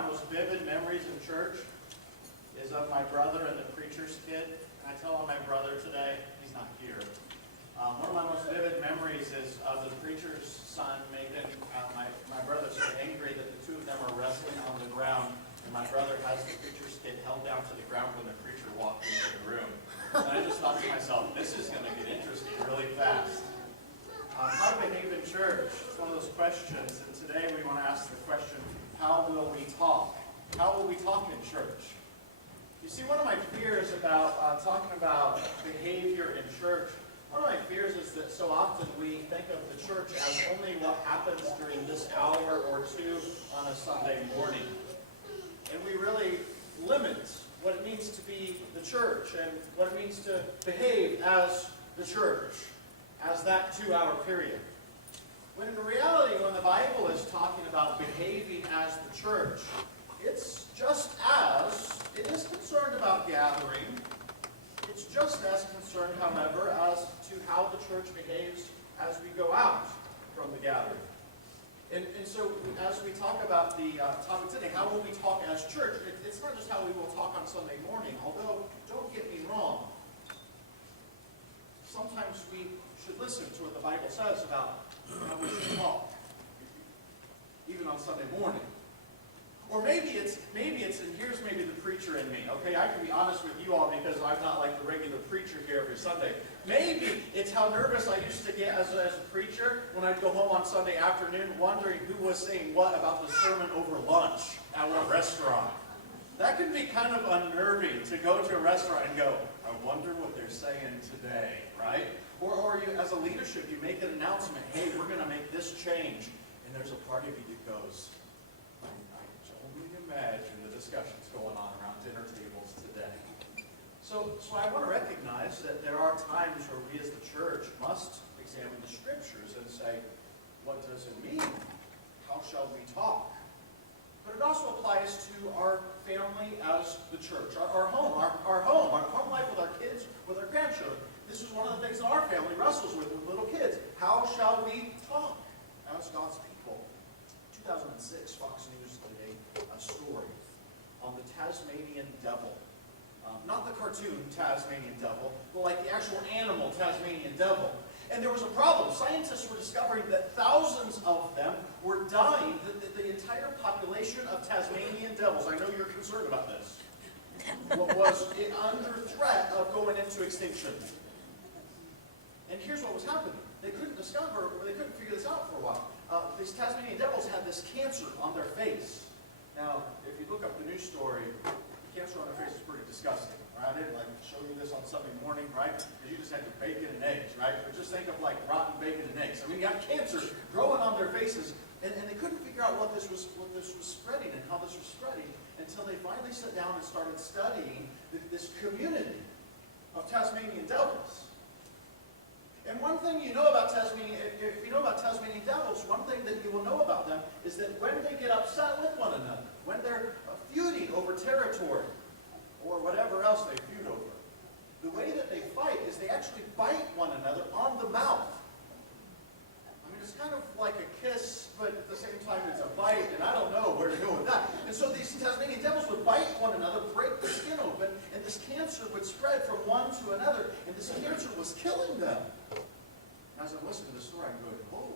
my most vivid memories in church is of my brother and the preacher's kid. And I tell on my brother today, he's not here. One of my most vivid memories is of the preacher's son making my brother so angry that the two of them are wrestling on the ground. And my brother has the preacher's kid held down to the ground when the preacher walked into the room. And I just thought to myself, this is going to get interesting really fast. How to behave in church. It's one of those questions. And today we want to ask the question, how will we talk? How will we talk in church? You see, one of my fears about talking about behavior in church, one of my fears is that so often we think of the church as only what happens during this hour or two on a Sunday morning. And we really limit what it means to be the church and what it means to behave as the church, as that 2-hour period. When in reality, when the Bible is talking about behaving as the church, it's just as, it is concerned about gathering. It's just as concerned, however, as to how the church behaves as we go out from the gathering. And so as we talk about the topic today, how will we talk as church, it's not just how we will talk on Sunday morning, although don't get me wrong. Sometimes we should listen to what the Bible says about how we should talk, even on Sunday morning. Or maybe it's, and here's maybe the preacher in me, okay? I can be honest with you all because I'm not like the regular preacher here every Sunday. Maybe it's how nervous I used to get as a preacher when I'd go home on Sunday afternoon wondering who was saying what about the sermon over lunch at a restaurant. That can be kind of unnerving to go to a restaurant and go, I wonder what they're saying today, right? Or you, as a leadership, you make an announcement, hey, we're going to make this change. And there's a part of you that goes, I can imagine the discussions going on around dinner tables today. So I want to recognize that there are times where we as the church must examine the scriptures and say, what does it mean? How shall we talk? But it also applies to our family as the church, our home life with our kids, with our grandchildren. This is one of the things that our family wrestles with little kids. How shall we talk as God's people? 2006, Fox News did a story on the Tasmanian devil. Not the cartoon Tasmanian devil, but like the actual animal Tasmanian devil. And there was a problem. Scientists were discovering that thousands of them were dying. The entire population of Tasmanian devils, I know you're concerned about this, was under threat of going into extinction. And here's what was happening. They couldn't figure this out for a while. These Tasmanian devils had this cancer on their face. Now, if you look up the news story, cancer on their face is pretty disgusting. Right? I didn't show you this on Sunday morning, right? Because you just had to bacon and eggs, right? But just think of like rotten bacon and eggs. I mean, you got cancer growing on their faces, and they couldn't figure out what this was spreading and how this was spreading until they finally sat down and started studying this community of Tasmanian devils. And one thing you know about if you know about Tasmanian devils, one thing that you will know about them is that when they get upset with one another, when they're feuding over territory, or whatever else they feud over, the way that they fight is they actually bite one another on the mouth. I mean, it's kind of like a kiss, but at the same time it's a bite, and I don't know where to go with that. And so these Tasmanian devils would bite one another, break the skin open, and this cancer would spread from one to another, and this cancer was killing them. As I'm listening to the story, I'm going, oh,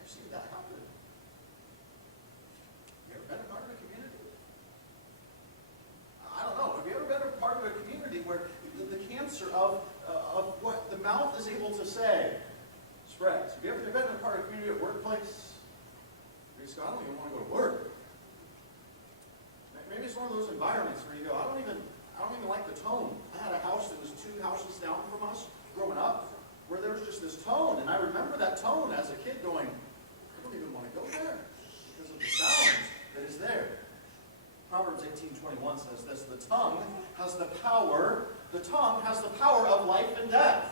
I've seen that happen. You ever been a part of a community? I don't know. Have you ever been a part of a community where the cancer of what the mouth is able to say spreads? Have you ever been a part of a community at workplace? You just go, I don't even want to go to work. Maybe it's one of those environments where you go, I don't even like the tone. I had a house that was 2 houses down from us growing up, where there was just this tone, and I remember that tone as a kid going, I don't even want to go there because of the sound that is there. Proverbs 18:21 says this, the tongue has the power of life and death.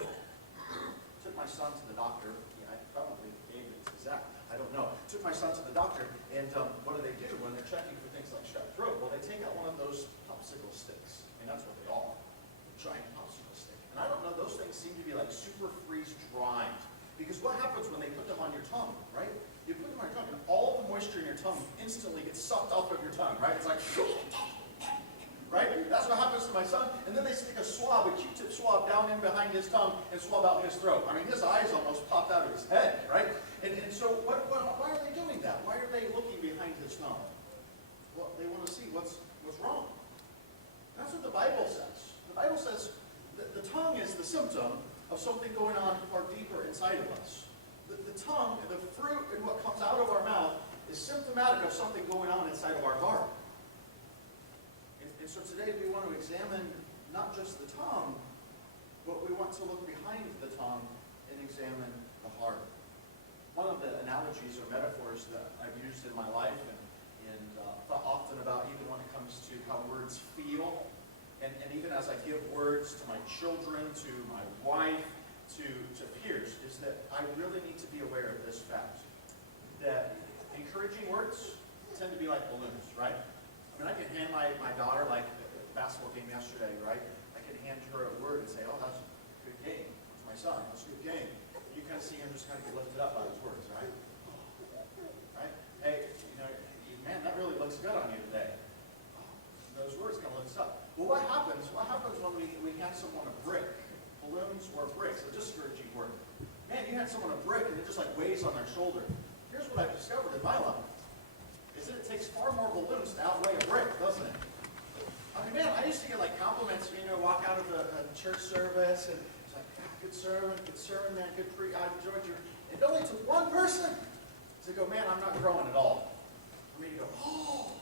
Took my son to the doctor. Yeah, I probably gave it to Zach. I don't know. Took my son to the doctor, and what do they do when they're checking for things like strep throat? Well, they take out one of those popsicle sticks, and that's what they are, a giant popsicle stick. And I don't know, those things seem to be like super freeze dried. Because what happens when they put them on your tongue, right? You put them on your tongue, and all the moisture moisture in your tongue instantly gets sucked off of your tongue, right? It's like, right? That's what happens to my son. And then they stick a swab, a Q-tip swab down in behind his tongue and swab out his throat. I mean, his eyes almost popped out of his head, right? And so why are they doing that? Why are they looking behind his tongue? Well, they want to see what's wrong. That's what the Bible says. The Bible says that the tongue is the symptom of something going on far deeper inside of us. The tongue, the fruit and what comes out of our mouth is symptomatic of something going on inside of our heart. And so today we want to examine not just the tongue, but we want to look behind the tongue and examine the heart. One of the analogies or metaphors that I've used in my life and thought often about, even when it comes to how words feel, and even as I give words to my children, to my wife, to peers, is that I really need to be aware of this fact, that encouraging words tend to be like balloons, right? I mean, I can hand my daughter, like at the basketball game yesterday, right? I can hand her a word and say, oh, that's a good game. To my son, that's a good game. And you kind of see him just kind of get lifted up by his words, right? Right? Hey, man, that really looks good on you today. Those words kind of lift us up. Well, what happens when we hand someone a brick? Balloons or bricks, a discouraging word. Man, you hand someone a brick and it just like weighs on their shoulder. Here's what I've discovered in my life, is that it takes far more balloons to outweigh a brick, doesn't it? I mean, man, I used to get like compliments, walk out of a church service and it's like, good sermon, man, good I enjoyed your, and it only took one person to go, man, I'm not growing at all. I mean, you go, oh,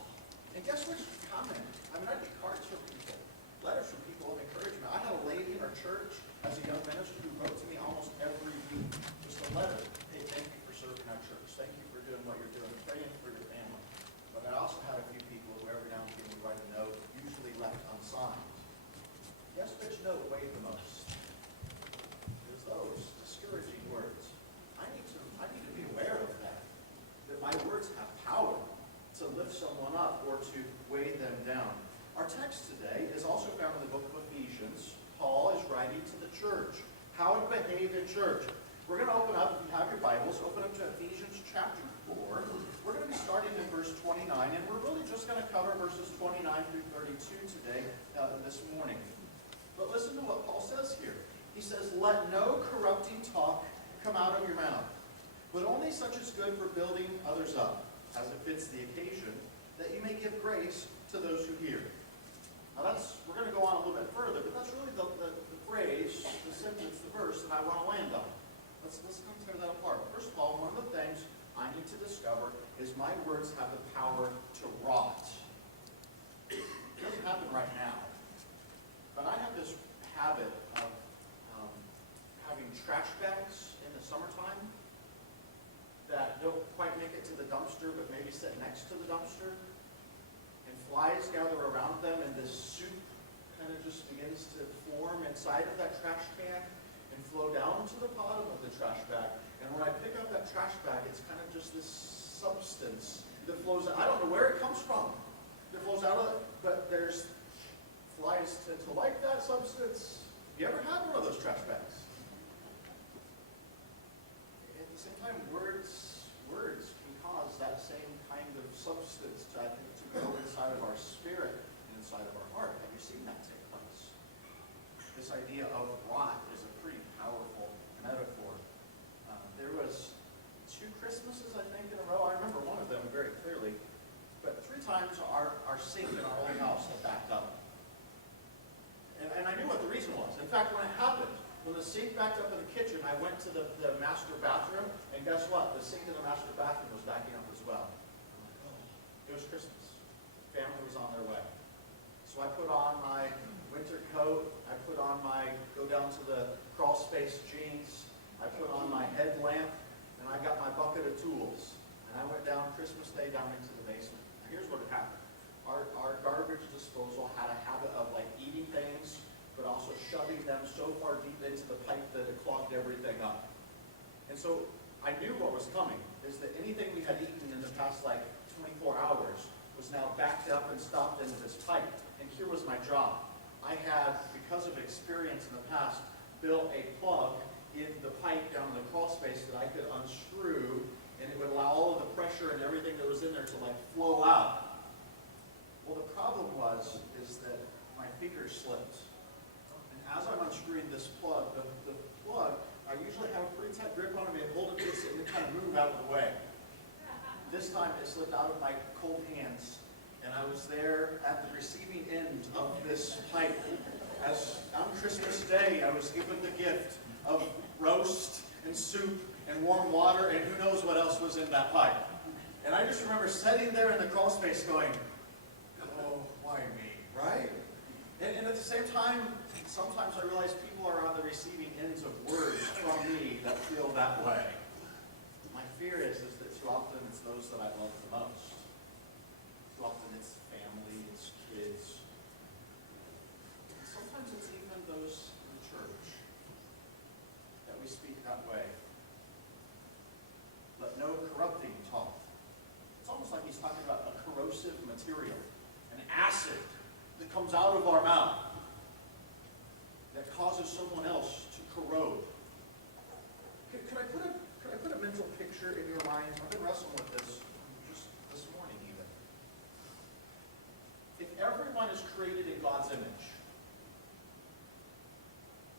and guess which comment? I mean, I get cards from people, letters from people of encouragement. I had a lady in our church as a young minister who wrote to me almost every week, just a letter. Hey, thank you for serving our church. Thank you for doing what you're doing, praying for your family. But I also had a few people who every now and again would write a note, usually left unsigned. Guess which note weighed the most? It was those discouraging words. I need to be aware of that my words have power to lift someone up or to weigh them down. Our text today is also found in the book of Ephesians. Paul is writing to the church, how to behave in church. We're going to open up, if you have your Bibles, open up to Ephesians chapter 4. We're going to be starting in verse 29, and we're really just going to cover verses 29 through 32 today, this morning. But listen to what Paul says here. He says, let no corrupting talk come out of your mouth, but only such as good for building others up, as it fits the occasion, that you may give grace to those who hear. Now we're going to go on a little bit further, but that's really the phrase, the sentence, the verse that I want to land on. Let's come tear that apart. First of all, one of the things I need to discover is my words have the power to rot. It doesn't happen right now, but I have this habit of having trash bags in the summertime that don't quite make it to the dumpster, but maybe sit next to the dumpster. And flies gather around them, and this soup kind of just begins to form inside of that trash can and flow down to the bottom of the trash bag. And when I pick up that trash bag, it's kind of just this substance that flows out. I don't know where it comes from. It flows out of it, but there's flies to like that substance. Have you ever had one of those trash bags? At the same time, words can cause that same kind of substance to go inside of our spirit and inside of our heart. Have you seen that take place? This idea of rot is a pretty powerful metaphor. There was 2 Christmases, I think, in a row. I remember one of them very clearly. But 3 times our sink in our old house had backed up. And I knew what the reason was. In fact, when it happened, when the sink backed up in the kitchen, I went to the master bathroom, and guess what? The sink in the master bathroom was backing up as well. I'm like, oh, it was Christmas. Family was on their way. So I put on my winter coat, I put on go down to the crawl space jeans, I put on my headlamp, and I got my bucket of tools. And I went down Christmas Day down into the basement. Now here's what had happened. Our garbage disposal had a habit of like eating things, but also shoving them so far deep into the pipe that it clogged everything up. And so I knew what was coming, is that anything we had eaten in the past like 24 hours was now backed up and stopped into this pipe. And here was my job. I had, because of experience in the past, built a plug in the pipe down in the crawl space that I could unscrew and it would allow all of the pressure and everything that was in there to like flow out. Well, the problem is that my finger slipped. And as I'm unscrewing this plug, the plug, I usually have a pretty tight grip on it and hold it and it kind of move out of the way. This time it slipped out of my cold hands, and I was there at the receiving end of this pipe. As on Christmas Day, I was given the gift of roast and soup and warm water, and who knows what else was in that pipe. And I just remember sitting there in the crawl space going, oh, why me, right? And at the same time, sometimes I realize people are on the receiving ends of words from me that feel that way. My fear is that too often it's those that I love the most. Too often it's family, it's kids. Sometimes it's even those in the church that we speak that way. Let no corrupting talk. It's almost like he's talking about a corrosive material, an acid that comes out of our mouth that causes someone else to corrode. Could I put a mental picture in your mind? I've been wrestling with this just this morning even. If everyone is created in God's image,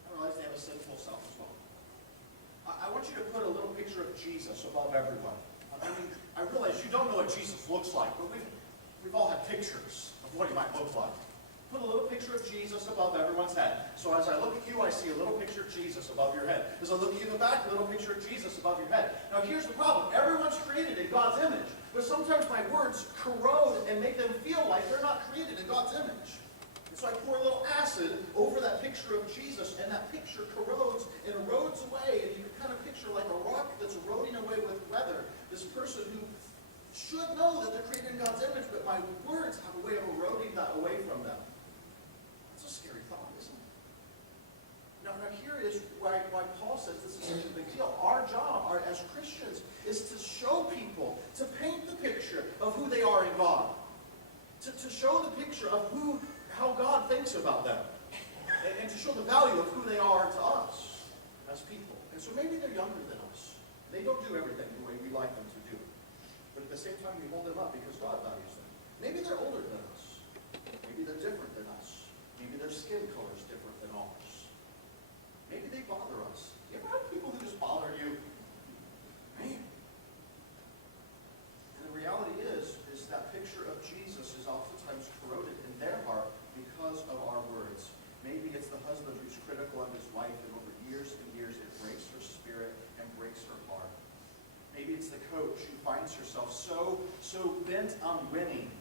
I realize they have a sinful self as well. I want you to put a little picture of Jesus above everyone. I mean, I realize you don't know what Jesus looks like, but we've all had pictures of what he might look like. Put a little picture of Jesus above everyone's head. So as I look at you, I see a little picture of Jesus above your head. As I look at you in the back, a little picture of Jesus above your head. Now here's the problem. Everyone's created in God's image. But sometimes my words corrode and make them feel like they're not created in God's image. And so I pour a little acid over that picture of Jesus, and that picture corrodes and erodes away. And you can kind of picture like a rock that's eroding away with weather. This person who should know that they're created in God's image, but my words have a way of eroding that away from them. That's a scary thought, isn't it? Now here is why Paul says this is such a big deal. Our job as Christians is to show people, to paint the picture of who they are in God. To show the picture of how God thinks about them. And to show the value of who they are to us as people. And so maybe they're younger than us. They don't do everything the way we like them to do. But at the same time, we hold them up because God values them. Maybe they're older than us. Maybe they're different than us. Maybe their skin color is different than ours. Maybe they bother us. You ever have people who just bother you? Man. And the reality is that picture of Jesus is oftentimes corroded in their heart because of our words. Maybe it's the husband who's critical of his wife, and over years and years it breaks her spirit and breaks her heart. Maybe it's the coach who finds herself so bent on winning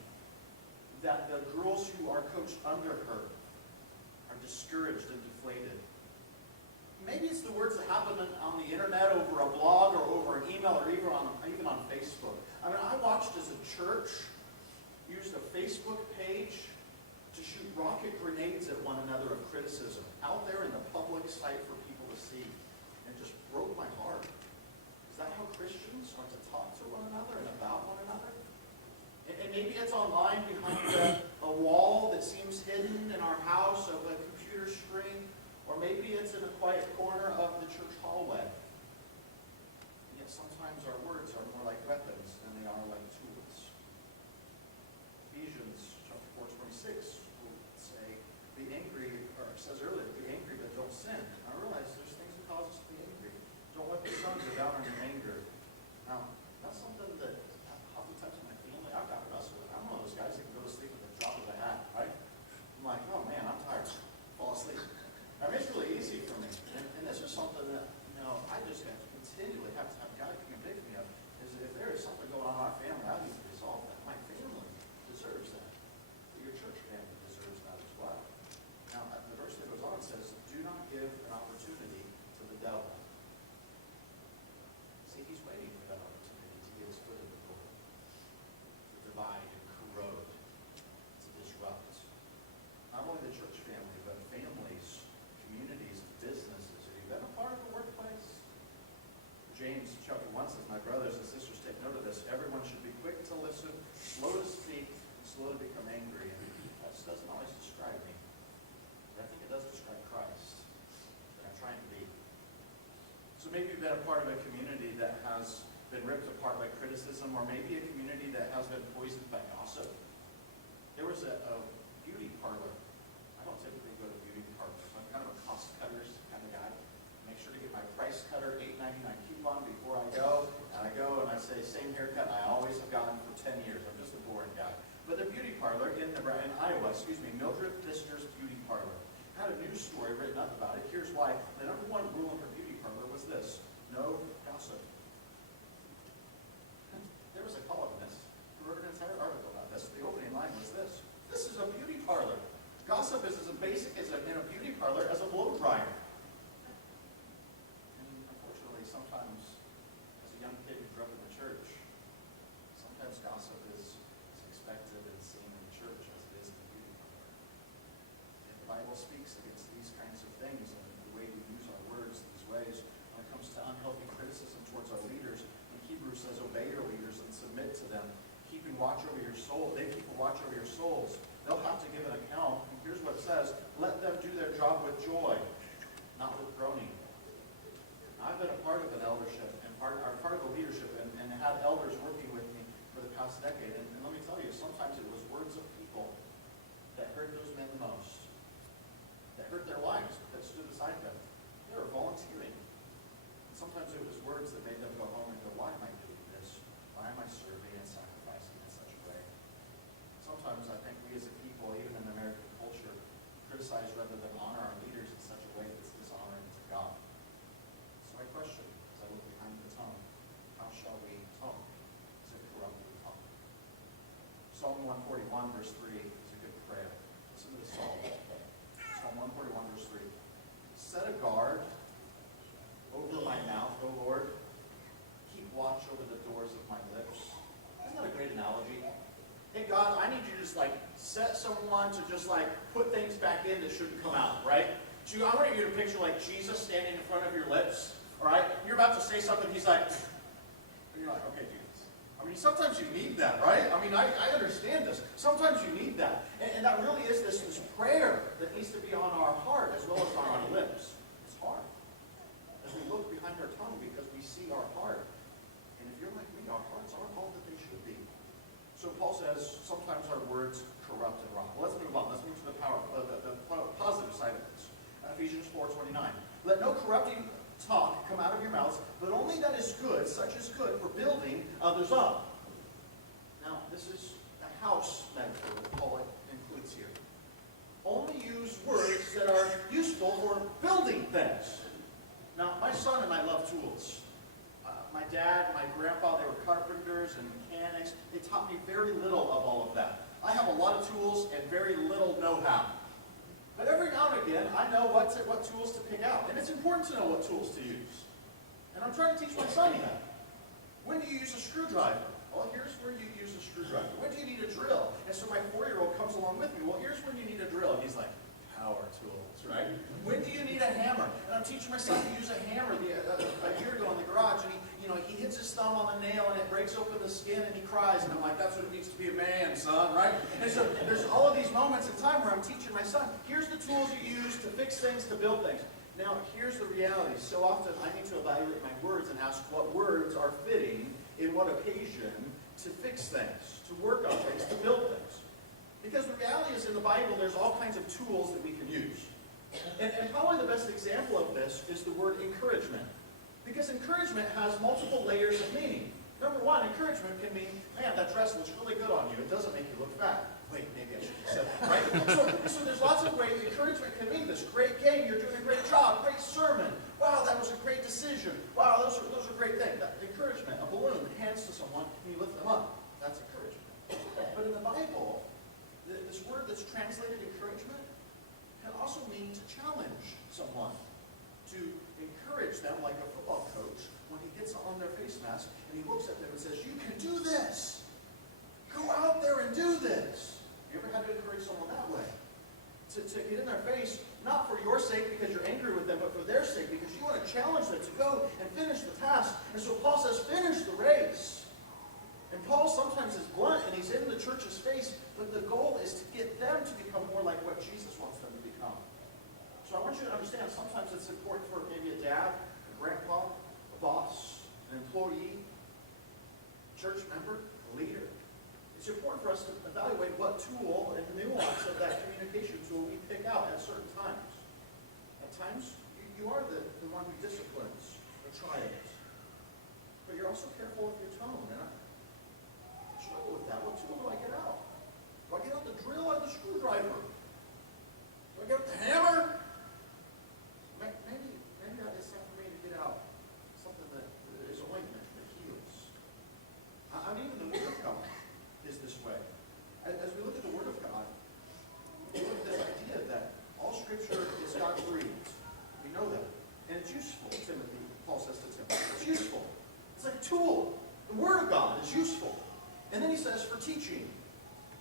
that the girls who are coached under her are discouraged and deflated. Maybe it's the words that happen on the internet over a blog or over an email or even on Facebook. I mean, I watched as a church used a Facebook page to shoot rocket grenades at one another of criticism out there in the public site for people to see. And it just broke my heart. Is that how Christians are to talk to one another and about one another? And maybe it's online behind a wall that seems hidden in our house of a computer screen. Or maybe it's in a quiet corner of the church hallway. And yet sometimes our words are more like weapons than they are like tools. Ephesians chapter 4:26 will say, be angry, or it says earlier, be angry but don't sin. I realize there's things that cause us to be angry. Don't let the sun go down on your anger. Now, that's something that oftentimes in my family, I've got to wrestle with. I'm one of those guys that can go to sleep with a drop of a hat, right? I'm like, oh man, I'm tired. Fall asleep. I mean, it's really easy for me. And this is something that, I just have to continually have God convict me of, is that if there is something going on in our family, I need to resolve that. My family deserves that. But your church family deserves that as well. Now, the verse that goes on says, do not give an opportunity to the devil. See, he's waiting for that opportunity to get his foot in the door, to divide and corrode, to disrupt. Not only the church family, but families, communities, businesses. Have you been a part of the workplace? James chapter 1 says, my brothers and sisters, take note of this. Everyone should be quick to listen, slow to speak, and slow to become angry. And that doesn't always describe me. But I think it does describe Christ. And I'm trying to be. So maybe you've been a part of a community that has been been ripped apart by criticism, or maybe a community that has been poisoned by gossip. There was a beauty parlor. I don't typically go to beauty parlors. I'm kind of a cost cutters kind of guy. Make sure to get my price cutter $8.99 coupon before I go. And I go and I say, same haircut I always have gotten for 10 years. I'm just a boring guy. But the beauty parlor in Iowa, Mildred Pfister's Beauty Parlor, had a news story written up about it. Here's why. The number one rule in her beauty parlor was this: no gossip. There was a columnist who wrote an entire article about this. The opening line was this: this is a beauty parlor. Gossip is as basic as in a beauty parlor as a blow dryer. And unfortunately, sometimes, as a young kid who grew up in the church, sometimes gossip is expected and seen in the church as it is in the beauty parlor. And the Bible speaks against these kinds of things and the way we use our words these ways when it comes to unhealthy criticism towards our leaders. Hebrews says, obey your leaders and submit to them, keeping watch over your soul. They keep a watch over your souls. They'll have to give an account. And here's what it says: let them do their job with joy, not with groaning. I've been a part of an eldership and part of the leadership and had elders working with me for the past decade. And let me tell you, sometimes it was words of people that hurt those men the most, that hurt their wives, that stood beside them. They were volunteering. Sometimes it was words that made them go home and go, why am I doing this? Why am I serving and sacrificing in such a way? Sometimes I think we as a people, even in American culture, criticize rather than honor our leaders in such a way that's dishonoring to God. So my question, as I look behind the tongue, how shall we talk? Is it corruptly talk? Psalm 141 verse 3 is a good prayer. Listen to the psalm. Psalm 141 verse 3. Set a guard over my mouth, O Lord. Keep watch over the doors of my lips. Isn't that a great analogy? Hey God, I need you to just set someone to just put things back in that shouldn't come out, right? So I want you to picture Jesus standing in front of your lips, all right? You're about to say something, he's like, and you're like, okay, Jesus. I mean, sometimes you need that, right? I mean, I understand this. Sometimes you need that. And that really is this prayer that needs to be on our heart as well as on our lips. It's hard. As we look behind our tongue because we see our heart. And if you're like me, our hearts aren't all that they should be. So Paul says sometimes our words corrupt and wrong. Well, let's move on. Let's move to the positive side of this. Ephesians 4:29. Let no corrupting talk come out of your mouths, but only that is good, such as good for building others up. Now, this is a house metaphor that Paul includes here. Only use words that are useful for building things. Now, my son and I love tools. My dad, my grandpa, they were carpenters and mechanics. They taught me very little of all of that. I have a lot of tools and very little know-how. But every now and again, I know what tools to pick out. And it's important to know what tools to use. And I'm trying to teach my son that. When do you use a screwdriver? Well, here's where you use a screwdriver. When do you need a drill? And so my 4-year-old comes along with me. Well, here's when you need a drill. And he's like, power tools, right? When do you need a hammer? And I'm teaching my son to use a hammer a year ago in the garage, and he hits his thumb on the nail, and it breaks open the skin, and he cries, and I'm like, that's what it means to be a man, son, right? And so there's all of these moments in time where I'm teaching my son, here's the tools you use to fix things, to build things. Now, here's the reality. So often I need to evaluate my words and ask what words are fitting in what occasion to fix things, to work on things, to build things. Because the reality is in the Bible, there's all kinds of tools that we can use. And probably the best example of this is the word encouragement. Because encouragement has multiple layers of meaning. Number one, encouragement can mean, man, that dress looks really good on you. It doesn't make you look fat. Wait, maybe I shouldn't have said that, right? So there's lots of ways encouragement can mean this. Great game, you're doing a great job, great sermon. Wow, that was a great decision. Wow, those are great things. That encouragement, a balloon hands to someone, and you lift them up. That's encouragement. But in the Bible, this word that's translated encouragement can also mean to challenge someone, to encourage them like a football coach when he gets on their face mask and he looks at them and says, you can do this. Go out there and do this. You ever had to encourage someone that way? To get in their face, not for your sake because you're angry with them, but for their sake because you want to challenge them to go and finish the task. And so Paul says, finish the race. And Paul sometimes is blunt and he's in the church's face, but the goal is to get them to become more like what Jesus wants them to become. So I want you to understand, sometimes it's important for maybe a dad, a grandpa, a boss, an employee, church member, a leader, it's important for us to evaluate what tool and the nuance of that communication tool we pick out at certain times. At times, you are the one who disciplines or trials. But you're also careful with your tone. And I struggle with that. What tool do I get out? Do I get out the drill or the screwdriver? Do I get out the hammer? Maybe it's time for me to get out something that is ointment, that heals. I mean, even the Word of God is this way. As we look at the Word of God, we look at this idea that all Scripture is God-breathed. We know that. And it's useful, Timothy, Paul says to Timothy. It's useful. It's like a tool. The Word of God is useful. And then he says for teaching,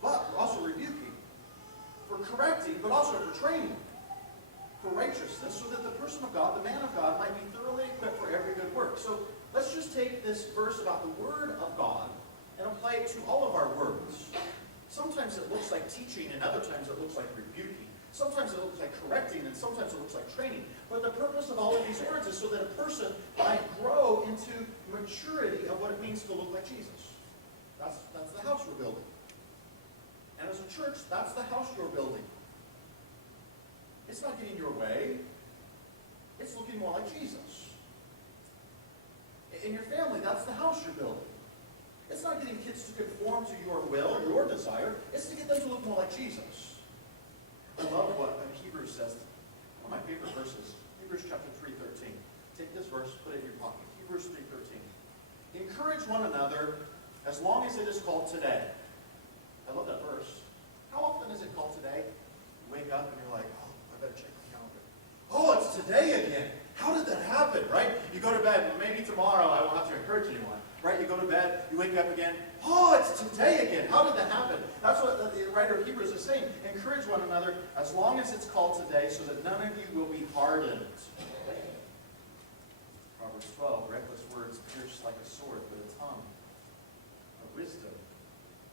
but also rebuking, for correcting, but also for training, for righteousness, so that the person of God, the man of God, might be thoroughly equipped for every good work. So let's just take this verse about the Word of God and apply it to all of our words. Sometimes it looks like teaching, and other times it looks like rebuking. Sometimes it looks like correcting, and sometimes it looks like training. But the purpose of all of these words is so that a person might grow into maturity of what it means to look like Jesus. That's the house we're building. And as a church, that's the house you're building. It's not getting your way. It's looking more like Jesus. In your family, that's the house you're building. It's not getting kids to conform to your will or your desire. It's to get them to look more like Jesus. I love what Hebrews says. One of my favorite verses. Hebrews chapter 3:13. Take this verse, put it in your pocket. Hebrews 3:13. Encourage one another as long as it is called today. I love that verse. How often is it called today? You wake up and you're like, oh, I better check my calendar. Oh, it's today again. How did that happen, right? You go to bed, maybe tomorrow I won't have to encourage anyone. Right? You go to bed, you wake up again. Oh, it's today again. How did that happen? That's what the writer of Hebrews is saying. Encourage one another as long as it's called today, so that none of you will be hardened. Proverbs 12, reckless words pierce like a sword, but a tongue of wisdom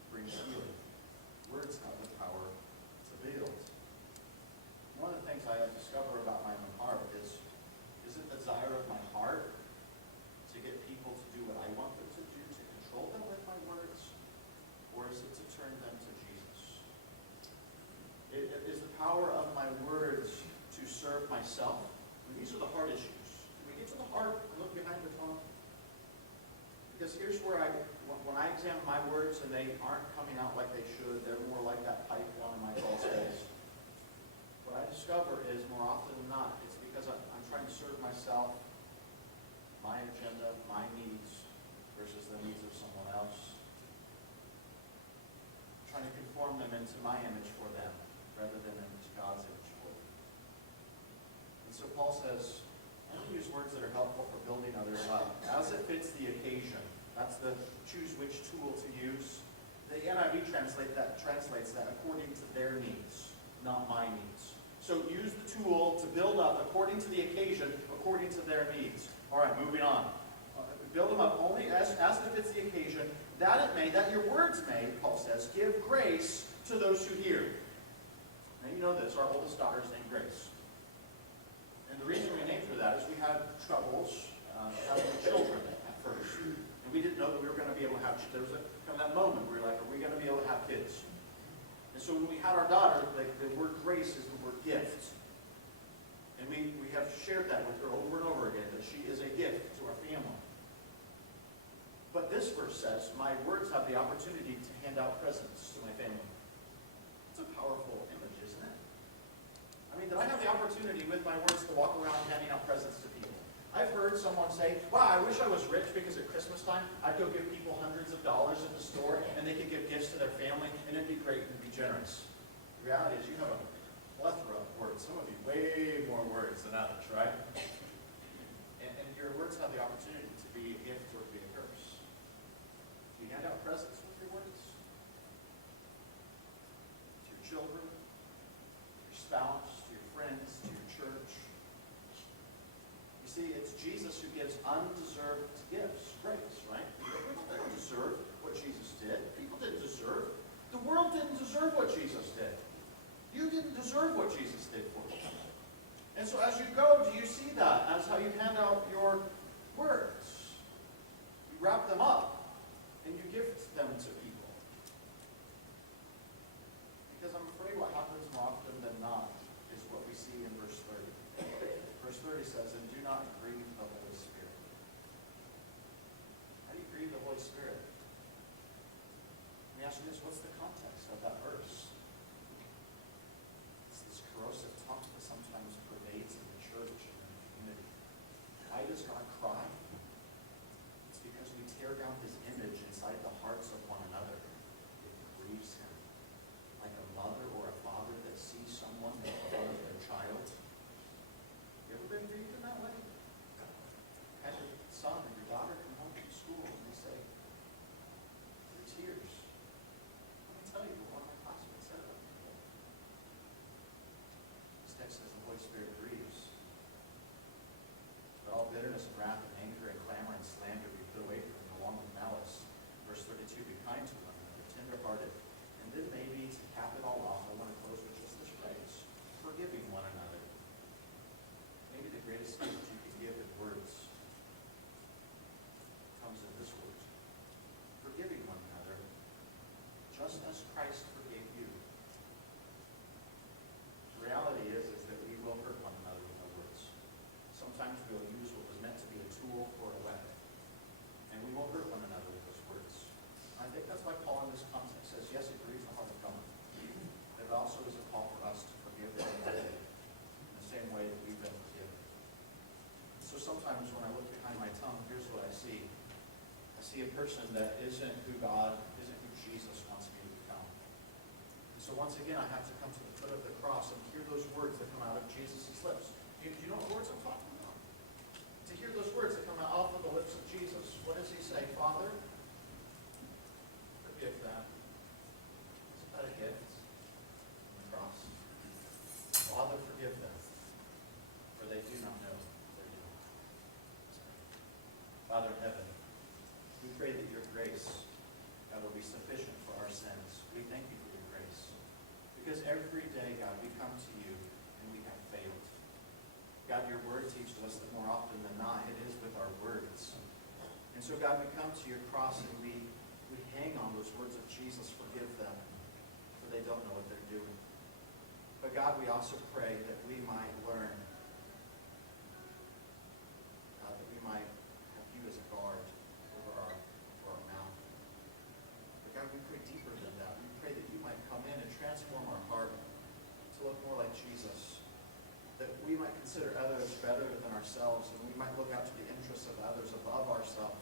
brings healing. Words have the power to build. One of the things I discover about my own heart is it the desire of my heart to get people to do what I want them to do, to control them with my words, or is it to turn them to Jesus? Is the power of my words to serve myself? And these are the hard issues. Can we get to the heart and look behind the tongue? Because here's where when I examine my words and they aren't coming out like they should, they're more like that pipe down in my false face. What I discover is more often than not, it's because I'm trying to serve myself, my agenda, my needs, versus the needs of someone else. Trying to conform them into my image for them, rather than into God's image for them. And so Paul says, I'm going to use words that are helpful for building others up, as it fits the occasion. That's the choose which tool to use. The NIV translates that according to their needs, not my needs. So use the tool to build up according to the occasion, according to their needs. All right, moving on. Build them up only as it fits the occasion, that your words may, Paul says, give grace to those who hear. Now you know this, our oldest daughter is named Grace. And the reason we named her that is we had troubles having children at first. And we didn't know that we were going to be able to have, there was that moment where we were like, are we going to be able to have kids? And so when we had our daughter, the word grace is the word gift. And we have shared that with her over and over again, that she is a gift to our family. But this verse says, my words have the opportunity to hand out presents to my family. It's a powerful image, isn't it? I mean, did I have the opportunity with my words to walk around handing out presents to people? I've heard someone say, wow, I wish I was rich because at Christmas time, I'd go give people hundreds of dollars at the store and they could give gifts to their family and it'd be great and be generous. The reality is you have a plethora of words. Some of you way more words than others, right? And your words have the opportunity to be a gift or to be a curse. Do you hand out presents with your words? To your children, to your spouse, to your friends, to your church. You see, it's Jesus who gives undeserved gifts, grace, right? People didn't deserve what Jesus did. People didn't deserve. The world didn't deserve what Jesus did. You didn't deserve what Jesus did for you. And so as you go, do you see that as how you hand out your words? You wrap them up and you gift them to people. Because I'm afraid what happens more often than not is what we see in verse 30. Verse 30 says, and do not grieve the Holy Spirit. How do you grieve the Holy Spirit? Let me ask you this, what's the context of that verse? It's this corrosive talk that sometimes pervades in the church and in the community. Why does God cry? It's because we tear down his image inside the hearts of one another. It grieves him. Like a mother or a father that sees someone that loves their child. You ever been grieved in that way? Had your son or your daughter come home from school and they say, through tears, let me tell you what one of my classmates said about me. This text says the Holy Spirit grieves. But all bitterness and wrath and anger and clamor and slander be put away from you along with malice. Verse 32, be kind to one another, tender-hearted. And then maybe to cap it all off, I want to close with just this phrase, forgiving one another. Maybe the greatest gift you can give in words comes in this word. Forgiving one another, just as Christ forgave you. The reality is that we will hurt one another with our words. Sometimes we'll use what was meant to be a tool for a weapon. And we will hurt one another with those words. I think that's why Paul in this context says, yes, it grieves the heart of God. But it also is a call for us to forgive one another in the same way that we've been forgiven. So sometimes when I look behind my tongue, here's what I see. I see a person that isn't who Jesus wants me to become. And so once again, I have to come to the foot of the cross and hear those words that come out of Jesus' lips. Do you know what words I'm talking about? To hear those words that come out off of the lips of Jesus. What does he say? Father, forgive them. Isn't that a gift on the cross? Father, forgive them, for they do not know what they're doing. Father in heaven, we pray that your grace, God, will be sufficient for our sins. We thank you for your grace. Because every day, God, we come to you and we have failed. God, your word teaches us that more often than not, it is with our words. And so, God, we come to your cross and we hang on those words of Jesus, forgive them, for they don't know what they're doing. But God, we also pray that we might learn, that we might have you as a guard over our mouth. But God, we pray deeper than that. We pray that you might come in and transform our heart to look more like Jesus. That we might consider others better than ourselves, and we might look out to the interests of others above ourselves.